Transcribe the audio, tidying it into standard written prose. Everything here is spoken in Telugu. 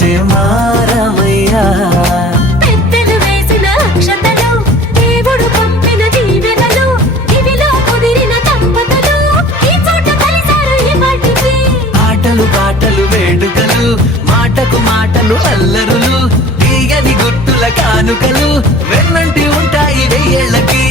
వచ్చే మారమయ్యా. పెద్దలు వేసిన అక్షతలు, దేవుడు పంపిన దీవెనలు, ఇవిలో కుదిరిన దంపతులు ఈ చోట కలిశారు ఇవాటికి. ఆటలు పాటలు వేడుకలు, మాటకు మాటలు అల్లరులు, తీయని గుర్తుల కానుకలు వెన్నంటి ఉంటాయి వెయ్యేళ్ళకి.